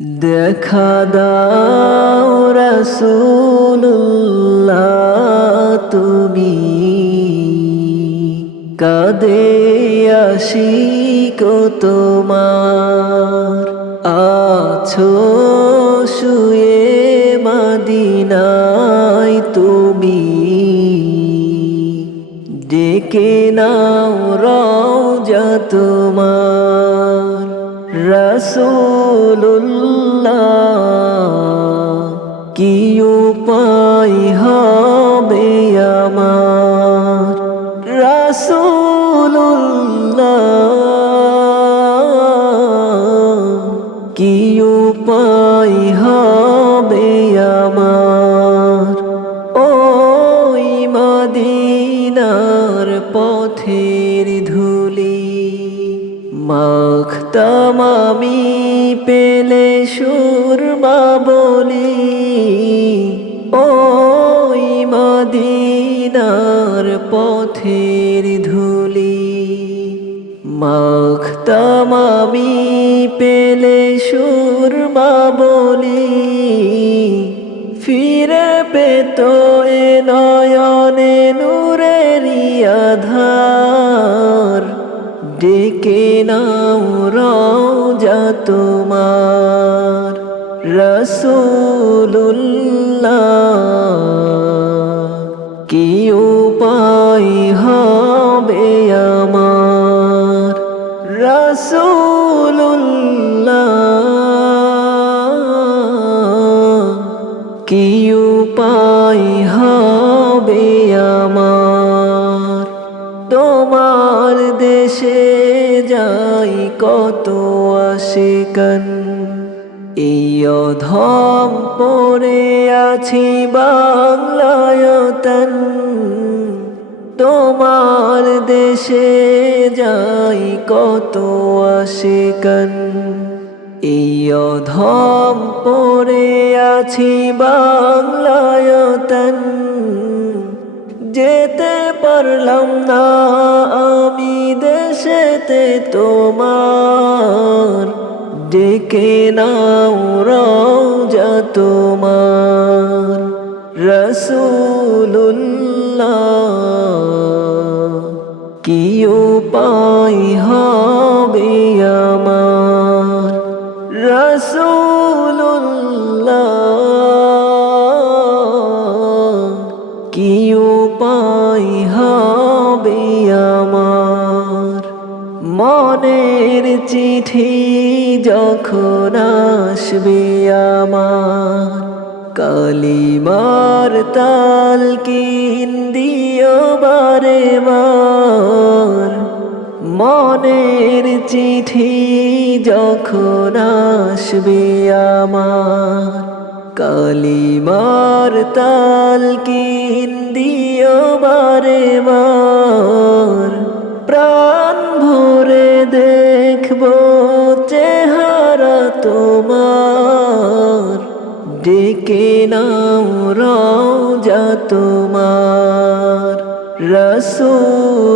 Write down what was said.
দেখা দাও রাসূলুল্লাহ তুমি, কাঁদে আশিক তোমার। আছো শুয়ে মদিনায় তুমি, ডেকে নাও রওজা তোমার। রাসূলুল্লাহ কি উপায় হবে আমার, রাসূলুল্লাহ কি উপায় হবে আমার। ওই মদিনার পথের ধুলি মাখতাম আমি, পেলে সুরমা বলি। ওই মদিনার পথের ধুলি মাখতাম আমি, পেলে সুরমা বলি। ফিরে পেত এ নয়নে নূরেরি আধার, ডেকে নাও রওজা তোমার। রাসূলুল্লাহ কি উপায় হবে আমার, রাসূলুল্লাহ কি উপায় হবে আমার। তোমার দেশে যাই কত আশিকান, এই অধম পড়ে আছি বাংলায়তন। তোমার দেশে যাই কত আশিকান, এই অধম পড়ে আছি বাংলায়তন। যেতে পারলাম না আমি দেশেতে তোমার, ডেকে নাও রওজা তোমার। রাসূলুল্লাহ কি উপায় হবে আমার, রাসূলুল্লাহ কি উপায় হবে আমার। মনের চিঠি যখন আসবে আমার, কালিমার তালকিন দিও বারে বার। মনের চিঠি যখন আসবে আমার, কালিমার তালকিন দিও বারে বার। প্রাণ ভরে দেখবো চেহারা তোমার, ডেকে নাও রওজা তোমার। রাসূলুল্লাহ